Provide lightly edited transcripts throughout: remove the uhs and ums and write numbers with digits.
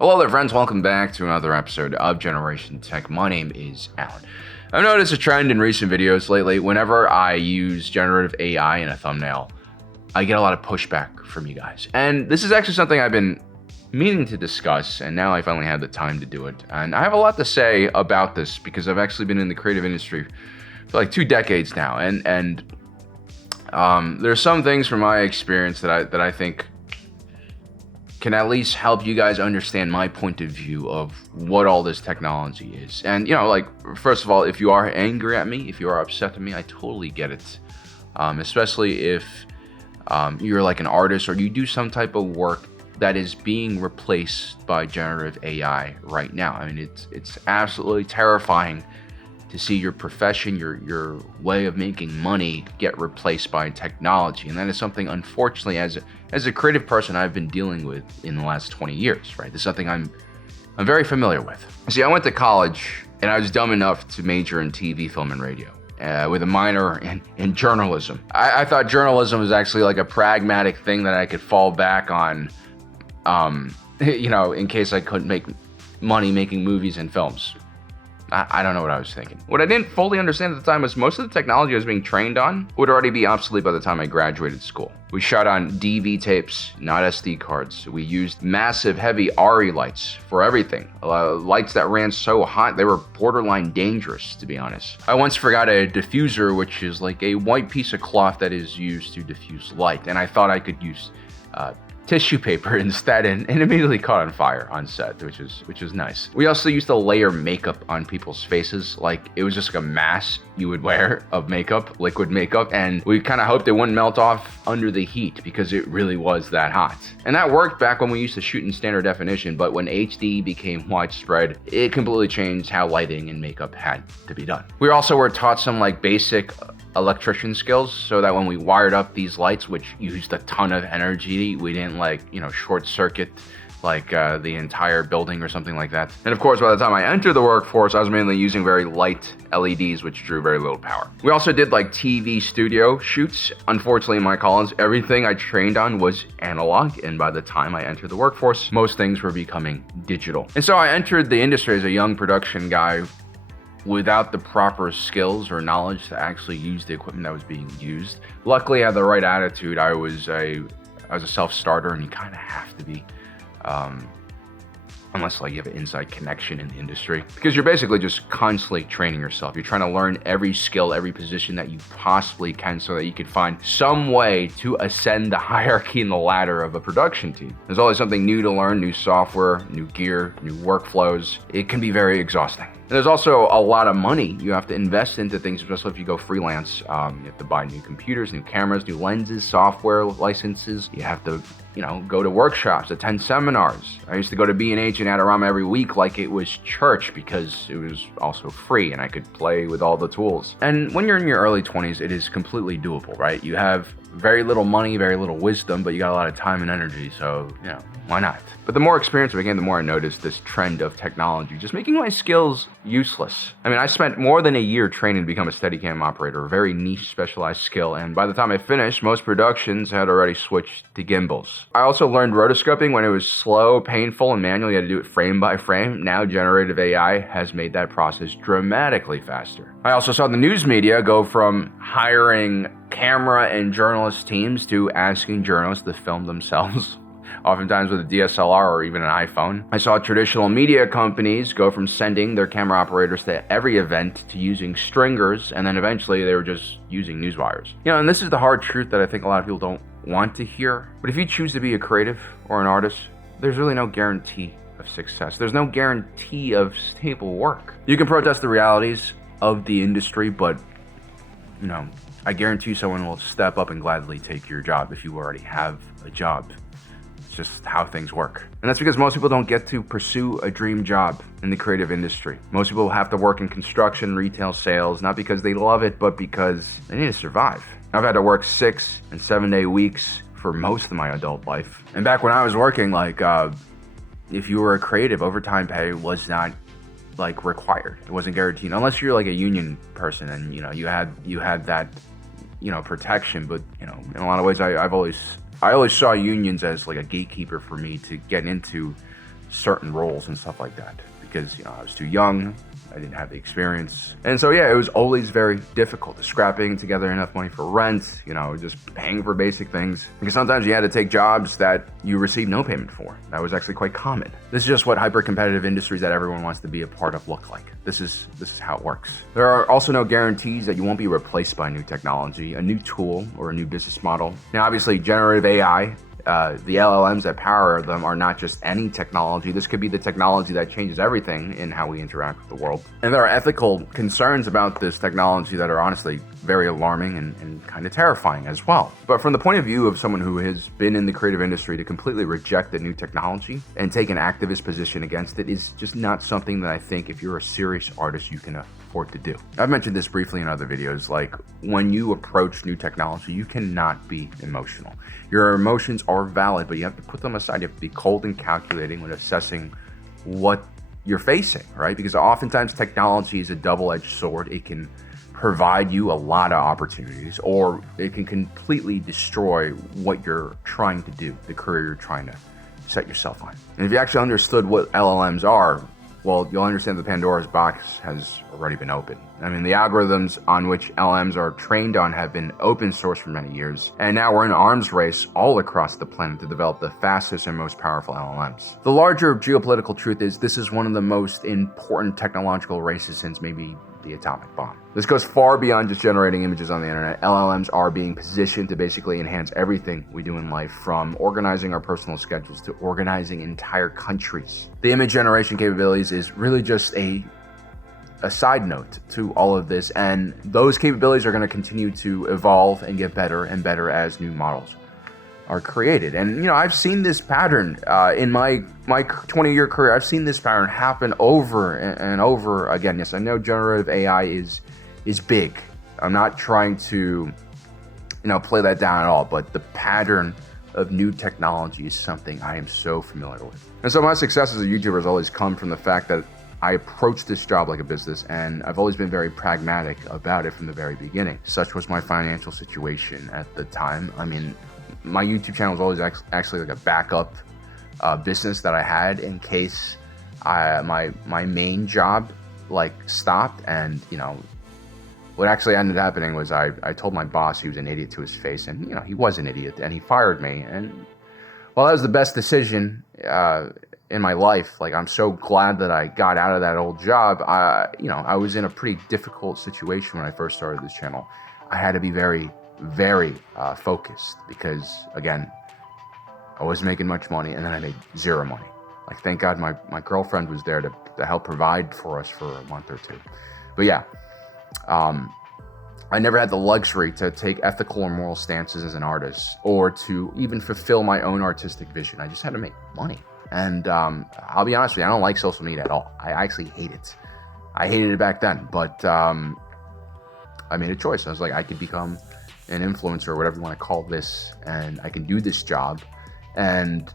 Hello there, friends. Welcome back to another episode of Generation Tech. My name is Alan. I've noticed a trend in recent videos lately. Whenever I use generative AI in a thumbnail, I get a lot of pushback from you guys. And this is actually something I've been meaning to discuss, and now I finally have the time to do it. And I have a lot to say about this because I've actually been in the creative industry for like 2 decades now. And there's some things from my experience that I think can at least help you guys understand my point of view of what all this technology is. And, first of all, if you are angry at me, if you are upset at me, I totally get it. Especially if you're like an artist or you do some type of work that is being replaced by generative AI right now. I mean, it's absolutely terrifying to see your profession, your way of making money get replaced by technology. And that is something, unfortunately, as a creative person, I've been dealing with in the last 20 years, right? This is something I'm very familiar with. See, I went to college and I was dumb enough to major in TV, film, and radio. With a minor in journalism. I thought journalism was actually like a pragmatic thing that I could fall back on, in case I couldn't make money making movies and films. I don't know what I was thinking. What I didn't fully understand at the time was most of the technology I was being trained on would already be obsolete by the time I graduated school. We shot on DV tapes, not SD cards. We used massive, heavy RE lights for everything. Lights that ran so hot, they were borderline dangerous, to be honest. I once forgot a diffuser, which is like a white piece of cloth that is used to diffuse light, and I thought I could use tissue paper instead, and immediately caught on fire on set, which is nice. We also used to layer makeup on people's faces, like it was just like a mask you would wear of makeup, liquid makeup, and we kind of hoped it wouldn't melt off under the heat because it really was that hot. And that worked back when we used to shoot in standard definition, but when HD became widespread, it completely changed how lighting and makeup had to be done. We also were taught some like basic electrician skills so that when we wired up these lights, which used a ton of energy, we didn't short circuit the entire building or something like that. And of course, by the time I entered the workforce, I was mainly using very light LEDs, which drew very little power. We also did like TV studio shoots. Unfortunately, in my college, everything I trained on was analog, and by the time I entered the workforce, most things were becoming digital. And so I entered the industry as a young production guy without the proper skills or knowledge to actually use the equipment that was being used. Luckily, I had the right attitude. I was a self-starter, and you kind of have to be, unless you have an inside connection in the industry, because you're basically just constantly training yourself. You're trying to learn every skill, every position that you possibly can so that you can find some way to ascend the hierarchy and the ladder of a production team. There's always something new to learn, new software, new gear, new workflows. It can be very exhausting. And there's also a lot of money you have to invest into things, especially if you go freelance. You have to buy new computers, new cameras, new lenses, software licenses. You have to, go to workshops, attend seminars. I used to go to B&H in Adorama every week like it was church because it was also free and I could play with all the tools. And when you're in your early 20s, it is completely doable, right? You have very little money, very little wisdom, but you got a lot of time and energy, so, why not? But the more experience I gained, the more I noticed this trend of technology just making my skills useless. I mean, I spent more than a year training to become a Steadicam operator, a very niche specialized skill, and by the time I finished, most productions had already switched to gimbals. I also learned rotoscoping when it was slow, painful, and manual. You had to do it frame by frame. Now generative AI has made that process dramatically faster. I also saw the news media go from hiring camera and journalist teams to asking journalists to film themselves, oftentimes with a DSLR or even an iPhone. I saw traditional media companies go from sending their camera operators to every event to using stringers, and then eventually they were just using news wires. And this is the hard truth that I think a lot of people don't want to hear. But if you choose to be a creative or an artist, there's really no guarantee of success. There's no guarantee of stable work. You can protest the realities of the industry, but I guarantee someone will step up and gladly take your job if you already have a job. It's just how things work. And that's because most people don't get to pursue a dream job in the creative industry. Most people have to work in construction, retail, sales, not because they love it, but because they need to survive. I've had to work 6 and 7 day weeks for most of my adult life. And back when I was working, if you were a creative, overtime pay was not required. It wasn't guaranteed unless you're like a union person and you had that protection. But in a lot of ways, I always saw unions as like a gatekeeper for me to get into certain roles and stuff like that, because I was too young, I didn't have the experience. And so yeah, it was always very difficult, scrapping together enough money for rent, just paying for basic things, because sometimes you had to take jobs that you received no payment for. That was actually quite common. This is just what hyper-competitive industries that everyone wants to be a part of look like. This is how it works. There are also no guarantees that you won't be replaced by new technology, a new tool, or a new business model. Now, obviously, generative AI, the LLMs that power them are not just any technology. This could be the technology that changes everything in how we interact with the world. And there are ethical concerns about this technology that are honestly very alarming and kind of terrifying as well. But from the point of view of someone who has been in the creative industry, to completely reject the new technology and take an activist position against it is just not something that I think, if you're a serious artist, you can afford to do. I've mentioned this briefly in other videos. Like, when you approach new technology, you cannot be emotional. Your emotions are valid, but you have to put them aside. You have to be cold and calculating when assessing what you're facing, right? Because oftentimes technology is a double-edged sword. It can provide you a lot of opportunities, or it can completely destroy what you're trying to do, the career you're trying to set yourself on. And if you actually understood what LLMs are, well, you'll understand the Pandora's box has already been opened. I mean, the algorithms on which LLMs are trained on have been open source for many years, and now we're in an arms race all across the planet to develop the fastest and most powerful LLMs. The larger geopolitical truth is this is one of the most important technological races since maybe the atomic bomb. This goes far beyond just generating images on the internet. LLMs are being positioned to basically enhance everything we do in life, from organizing our personal schedules to organizing entire countries. The image generation capabilities is really just a side note to all of this, and those capabilities are going to continue to evolve and get better and better as new models are created. And I've seen this pattern in my 20-year career. I've seen this pattern happen over and over again. Yes, I know generative AI is big. I'm not trying to play that down at all, but the pattern of new technology is something I am so familiar with. And so my success as a YouTuber has always come from the fact that I approached this job like a business, and I've always been very pragmatic about it from the very beginning. Such was my financial situation at the time. I mean, my YouTube channel was always actually like a backup business that I had in case my main job stopped. And what actually ended up happening was I told my boss he was an idiot to his face, and he was an idiot, and he fired me. And while that was the best decision in my life, I'm so glad that I got out of that old job. I was in a pretty difficult situation when I first started this channel. I had to be very, very focused, because again, I wasn't making much money, and then I made zero money. Thank God my girlfriend was there to help provide for us for a month or two. But yeah, I never had the luxury to take ethical or moral stances as an artist, or to even fulfill my own artistic vision. I just had to make money. And I'll be honest with you, I don't like social media at all. I actually hate it. I hated it back then, but I made a choice. I was like, I could become an influencer, or whatever you want to call this, and I can do this job. And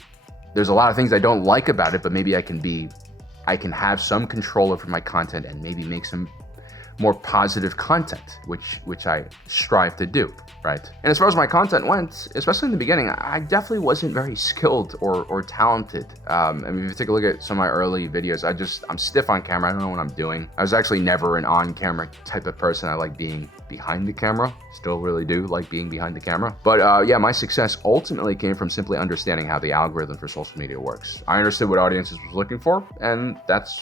there's a lot of things I don't like about it, but maybe I can have some control over my content and maybe make some more positive content, which I strive to do, right? And as far as my content went, especially in the beginning, I definitely wasn't very skilled or talented. I mean, if you take a look at some of my early videos, I'm stiff on camera. I don't know what I'm doing. I was actually never an on-camera type of person. I like being behind the camera. Still really do like being behind the camera. But yeah, my success ultimately came from simply understanding how the algorithm for social media works. I understood what audiences was looking for, and that's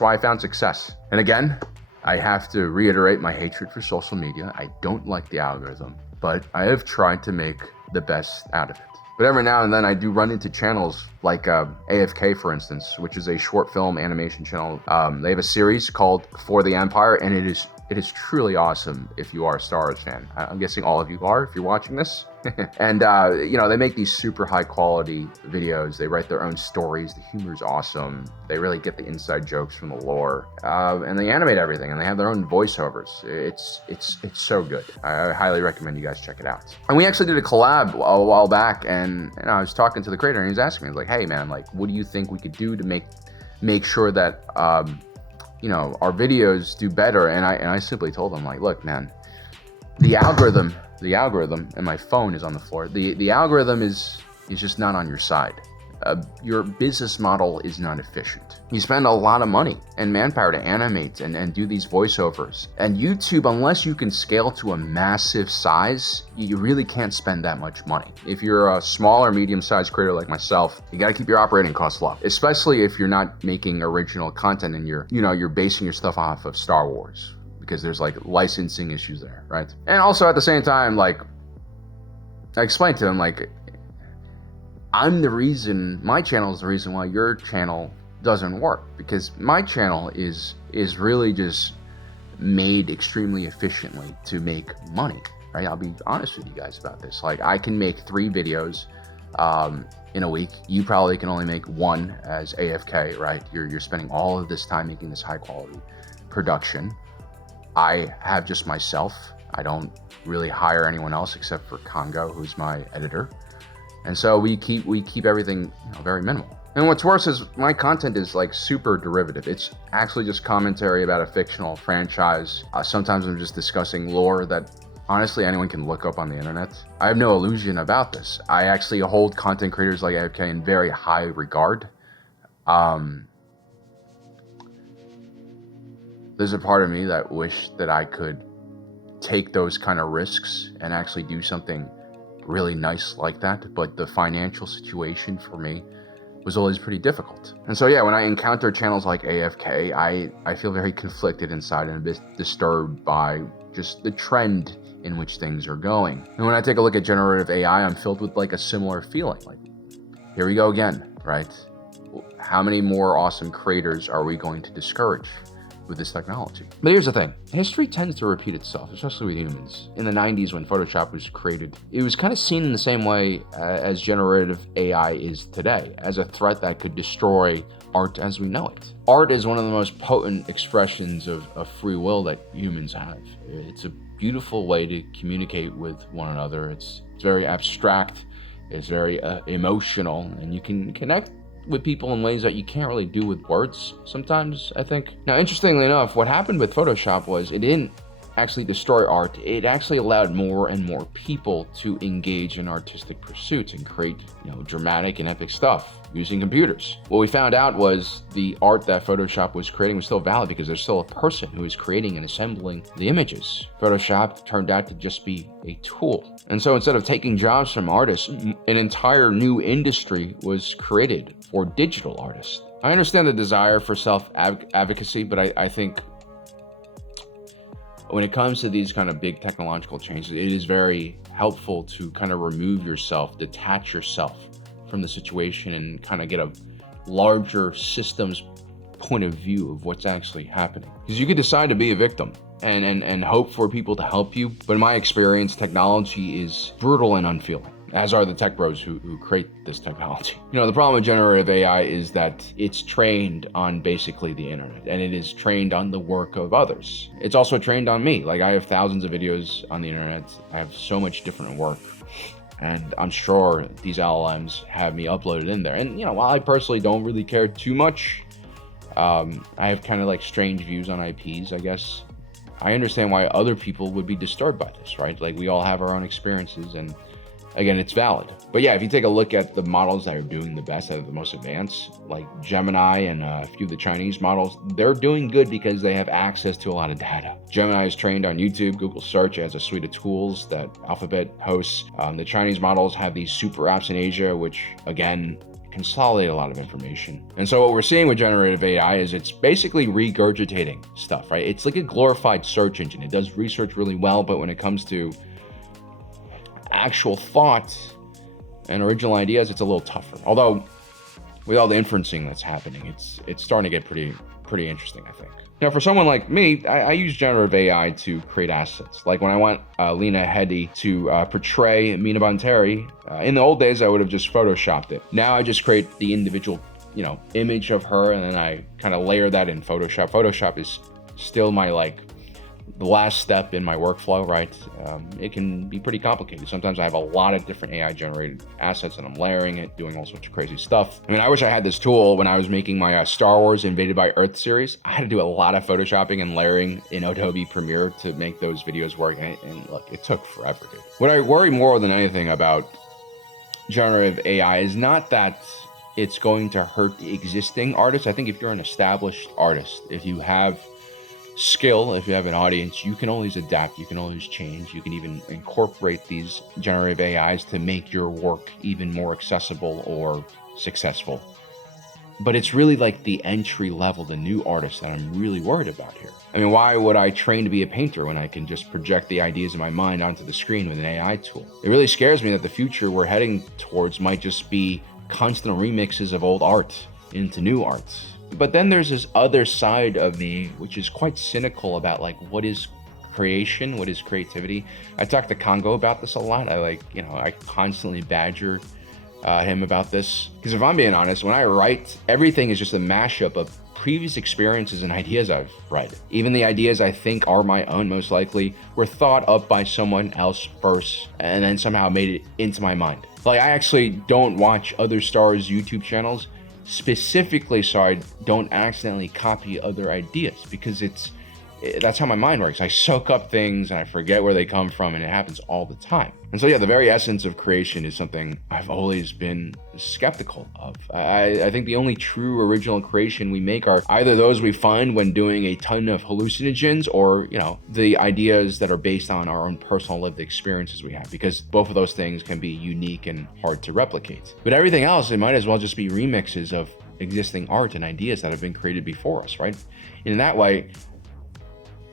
why I found success. And again, I have to reiterate my hatred for social media. I don't like the algorithm, but I have tried to make the best out of it. But every now and then I do run into channels like AFK, for instance, which is a short film animation channel. They have a series called For the Empire, and it is truly awesome if you are a Star Wars fan. I'm guessing all of you are if you're watching this. And, they make these super high quality videos. They write their own stories. The humor is awesome. They really get the inside jokes from the lore. And they animate everything, and they have their own voiceovers. It's so good. I highly recommend you guys check it out. And we actually did a collab a while back, and I was talking to the creator, and he was asking me, hey man, what do you think we could do to make sure that, our videos do better? And I simply told him, look, man, the algorithm, and my phone is on the floor. The algorithm is just not on your side. your business model is not efficient. You spend a lot of money and manpower to animate and do these voiceovers. And YouTube, unless you can scale to a massive size, you really can't spend that much money. If you're a small or medium-sized creator like myself, you gotta keep your operating costs low, especially if you're not making original content and you're basing your stuff off of Star Wars, because there's like licensing issues there, right? And also at the same time, like, I explained to him, like, my channel is the reason why your channel doesn't work, because my channel is really just made extremely efficiently to make money, right? I'll be honest with you guys about this. Like, I can make 3 videos in a week. You probably can only make 1 as AFK, right? You're spending all of this time making this high quality production. I have just myself. I don't really hire anyone else except for Congo, who's my editor. And so we keep everything very minimal. And what's worse is my content is like super derivative. It's actually just commentary about a fictional franchise. Sometimes I'm just discussing lore that honestly anyone can look up on the internet. I have no illusion about this. I actually hold content creators like AFK in very high regard. There's a part of me that wish that I could take those kind of risks and actually do something really nice like that, but the financial situation for me was always pretty difficult. And so yeah, when I encounter channels like AFK, I feel very conflicted inside and a bit disturbed by just the trend in which things are going. And when I take a look at generative AI, I'm filled with like a similar feeling. Like, here we go again, right? How many more awesome creators are we going to discourage with this technology? But here's the thing. History tends to repeat itself, especially with humans. In the 90s, when Photoshop was created, it was kind of seen in the same way as generative AI is today, as a threat that could destroy art as we know it. Art is one of the most potent expressions of free will that humans have. It's a beautiful way to communicate with one another. It's very abstract, it's very emotional, and you can connect with people in ways that you can't really do with words sometimes, I think. Now, interestingly enough, what happened with Photoshop was it didn't actually destroy art. It actually allowed more and more people to engage in artistic pursuits and create, dramatic and epic stuff using computers. What we found out was the art that Photoshop was creating was still valid because there's still a person who is creating and assembling the images. Photoshop turned out to just be a tool. And so instead of taking jobs from artists, an entire new industry was created for digital artists. I understand the desire for self-advocacy, but I think when it comes to these kind of big technological changes, it is very helpful to kind of remove yourself, detach yourself from the situation and kind of get a larger systems point of view of what's actually happening. Because you could decide to be a victim and hope for people to help you. But in my experience, technology is brutal and unfeeling, as are the tech bros who create this technology. The problem with generative AI is that it's trained on basically the internet, and it is trained on the work of others. It's also trained on me. Like, I have thousands of videos on the internet. I have so much different work, and I'm sure these LLMs have me uploaded in there. And, while I personally don't really care too much, I have kind of like strange views on IPs, I guess. I understand why other people would be disturbed by this, right? Like, we all have our own experiences, and again, it's valid. But yeah, if you take a look at the models that are doing the best, that are the most advanced, like Gemini and a few of the Chinese models, they're doing good because they have access to a lot of data. Gemini is trained on YouTube. Google Search has a suite of tools that Alphabet hosts. The Chinese models have these super apps in Asia, which, again, consolidate a lot of information. And so what we're seeing with generative AI is it's basically regurgitating stuff, right? It's like a glorified search engine. It does research really well, but when it comes to actual thought and original ideas, it's a little tougher. Although with all the inferencing that's happening, it's starting to get pretty interesting, I think. Now, for someone like me, I use generative AI to create assets. Like when I want Lena Headey to portray Mina Bonteri, in the old days, I would have just photoshopped it. Now I just create the individual, image of her, and then I kind of layer that in Photoshop. Photoshop is still my the last step in my workflow, right? It can be pretty complicated. Sometimes I have a lot of different AI generated assets and I'm layering it, doing all sorts of crazy stuff. I mean, I wish I had this tool when I was making my Star Wars Invaded by Earth series. I had to do a lot of photoshopping and layering in Adobe Premiere to make those videos work. And look, it took forever, dude. What I worry more than anything about generative AI is not that it's going to hurt the existing artists. I think if you're an established artist, if you have skill, if you have an audience, you can always adapt, you can always change, you can even incorporate these generative AIs to make your work even more accessible or successful. But it's really like the entry level, the new artist that I'm really worried about here. I mean, why would I train to be a painter when I can just project the ideas in my mind onto the screen with an AI tool? It really scares me that the future we're heading towards might just be constant remixes of old art into new art. But then there's this other side of me, which is quite cynical about like, what is creation? What is creativity? I talk to Congo about this a lot. I constantly badger him about this. Because if I'm being honest, when I write, everything is just a mashup of previous experiences and ideas I've read. Even the ideas I think are my own, most likely, were thought up by someone else first and then somehow made it into my mind. Like, I actually don't watch other stars' YouTube channels specifically so I don't accidentally copy other ideas, because that's how my mind works. I soak up things and I forget where they come from, and it happens all the time. And so yeah, the very essence of creation is something I've always been skeptical of. I think the only true original creation we make are either those we find when doing a ton of hallucinogens, or, the ideas that are based on our own personal lived experiences we have, because both of those things can be unique and hard to replicate. But everything else, it might as well just be remixes of existing art and ideas that have been created before us, right? In that way,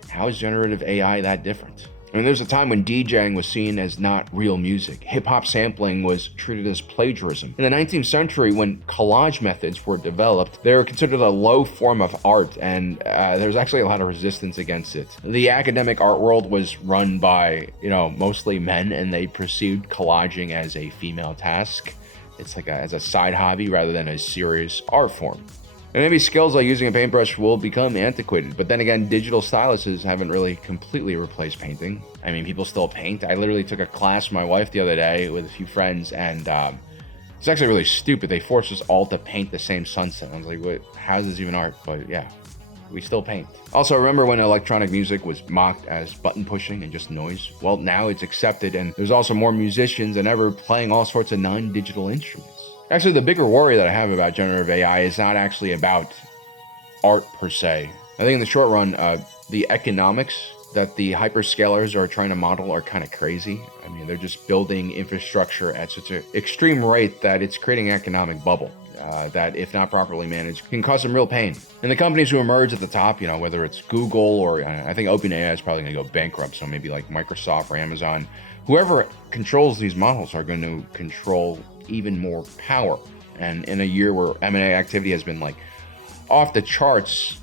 how is generative AI that different? I mean, there's a time when DJing was seen as not real music. Hip-hop sampling was treated as plagiarism. In the 19th century, when collage methods were developed, they were considered a low form of art, and there was actually a lot of resistance against it. The academic art world was run by, mostly men, and they perceived collaging as a female task. It's like as a side hobby rather than a serious art form. And maybe skills like using a paintbrush will become antiquated, but then again, digital styluses haven't really completely replaced painting. I mean, people still paint. I literally took a class with my wife the other day with a few friends, and it's actually really stupid. They forced us all to paint the same sunset. I was like, what? How is this even art? But yeah, we still paint. Also, remember when electronic music was mocked as button pushing and just noise? Well, now it's accepted, and there's also more musicians than ever playing all sorts of non-digital instruments. Actually, the bigger worry that I have about generative AI is not actually about art per se. I think in the short run, the economics that the hyperscalers are trying to model are kind of crazy. I mean, they're just building infrastructure at such an extreme rate that it's creating an economic bubble that, if not properly managed, can cause some real pain. And the companies who emerge at the top, whether it's Google or I think OpenAI is probably going to go bankrupt, so maybe like Microsoft or Amazon, whoever controls these models are going to control even more power. And in a year where M&A activity has been like off the charts,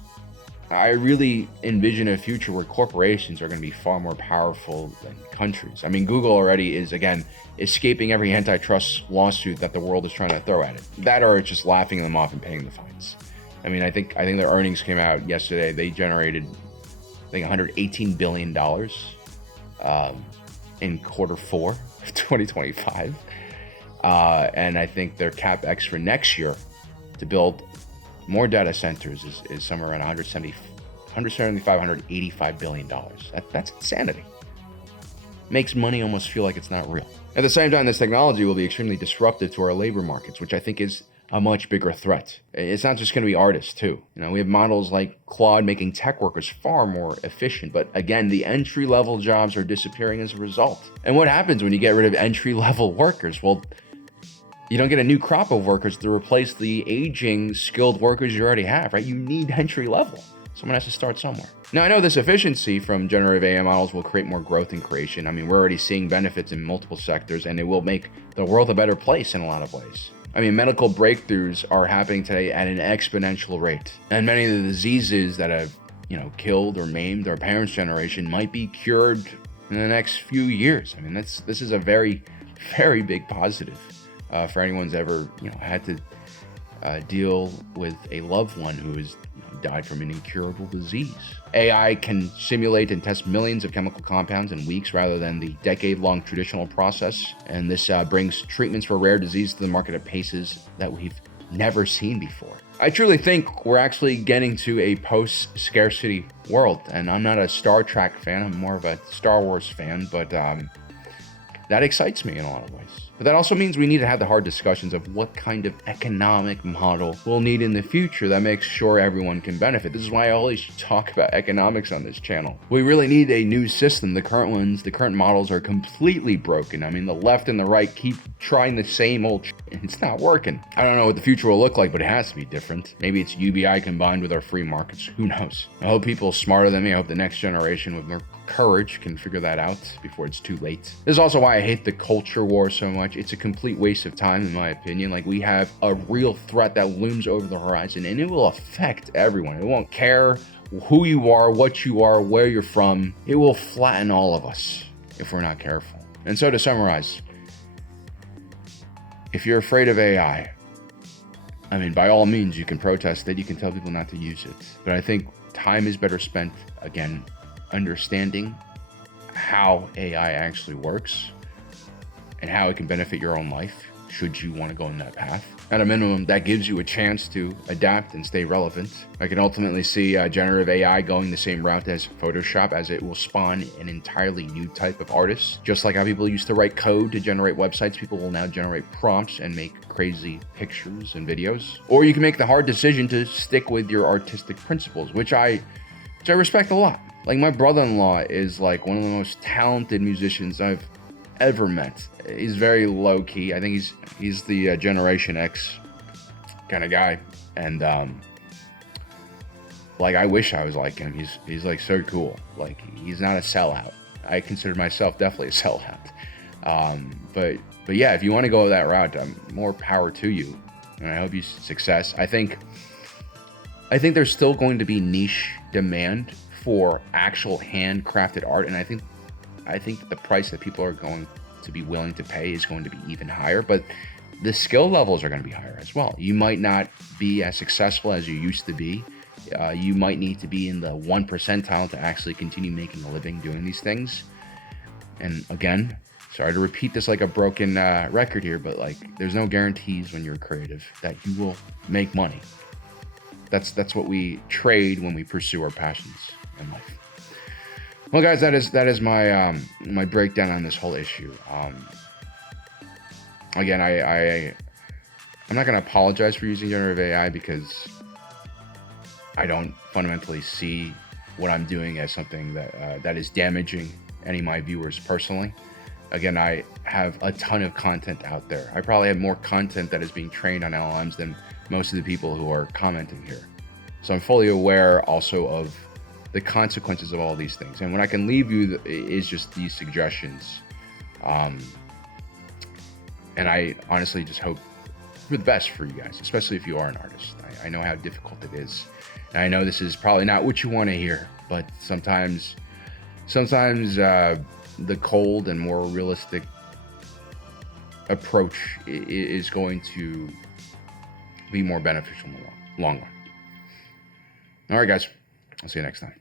I really envision a future where corporations are going to be far more powerful than countries. I mean, Google already is, again, escaping every antitrust lawsuit that the world is trying to throw at it. That, or it's just laughing them off and paying the fines. I mean, I think their earnings came out yesterday. They generated, $118 billion in quarter 4 of 2025. And I think their CapEx for next year to build more data centers is somewhere around $185, $185 billion. That's insanity. Makes money almost feel like it's not real. At the same time, this technology will be extremely disruptive to our labor markets, which I think is a much bigger threat. It's not just going to be artists too. We have models like Claude making tech workers far more efficient, but again, the entry-level jobs are disappearing as a result. And what happens when you get rid of entry-level workers? Well, you don't get a new crop of workers to replace the aging skilled workers you already have, right? You need entry level. Someone has to start somewhere. Now, I know this efficiency from generative AI models will create more growth and creation. I mean, we're already seeing benefits in multiple sectors, and it will make the world a better place in a lot of ways. I mean, medical breakthroughs are happening today at an exponential rate. And many of the diseases that have, killed or maimed our parents' generation might be cured in the next few years. I mean, this is a very, very big positive. For anyone who's ever, had to deal with a loved one who has died from an incurable disease. AI can simulate and test millions of chemical compounds in weeks rather than the decade-long traditional process. And this brings treatments for rare disease to the market at paces that we've never seen before. I truly think we're actually getting to a post-scarcity world. And I'm not a Star Trek fan, I'm more of a Star Wars fan, but that excites me in a lot of ways. But that also means we need to have the hard discussions of what kind of economic model we'll need in the future that makes sure everyone can benefit. This is why I always talk about economics on this channel. We really need a new system. The current models are completely broken. I mean, the left and the right keep trying the same old shit, and it's not working. I don't know what the future will look like, but it has to be different. Maybe it's UBI combined with our free markets. Who knows? I hope people smarter than me, I hope the next generation with more courage can figure that out before it's too late. This is also why I hate the culture war so much. It's a complete waste of time, in my opinion. Like, we have a real threat that looms over the horizon, and it will affect everyone. It won't care who you are, what you are, where you're from. It will flatten all of us if we're not careful. And so, to summarize, if you're afraid of AI, I mean, by all means, you can protest it. You can tell people not to use it. But I think time is better spent, again, understanding how AI actually works and how it can benefit your own life, should you want to go in that path. At a minimum, that gives you a chance to adapt and stay relevant. I can ultimately see generative AI going the same route as Photoshop, as it will spawn an entirely new type of artist. Just like how people used to write code to generate websites, people will now generate prompts and make crazy pictures and videos. Or you can make the hard decision to stick with your artistic principles, which I respect a lot. Like, my brother-in-law is like one of the most talented musicians I've ever met. He's very low-key. I think he's the Generation X kind of guy. And like, I wish I was like him. He's like so cool. Like, he's not a sellout. I consider myself definitely a sellout. But yeah, if you want to go that route, more power to you. And I hope you success. I think there's still going to be niche demand for actual handcrafted art, and I think that the price that people are going to be willing to pay is going to be even higher, but the skill levels are going to be higher as well. You might not be as successful as you used to be. You might need to be in the 1 percentile to actually continue making a living doing these things. And again, sorry to repeat this like a broken record here, but like, there's no guarantees when you're creative that you will make money. That's what we trade when we pursue our passions in life. Well, guys, that is my my breakdown on this whole issue. Again, I'm not going to apologize for using generative AI, because I don't fundamentally see what I'm doing as something that is damaging any of my viewers personally. Again, I have a ton of content out there. I probably have more content that is being trained on LLMs than most of the people who are commenting here. So I'm fully aware also of the consequences of all these things. And what I can leave you is just these suggestions. And I honestly just hope for the best for you guys, especially if you are an artist. I know how difficult it is. And I know this is probably not what you want to hear, but sometimes the cold and more realistic approach is going to be more beneficial in the long run. All right, guys. I'll see you next time.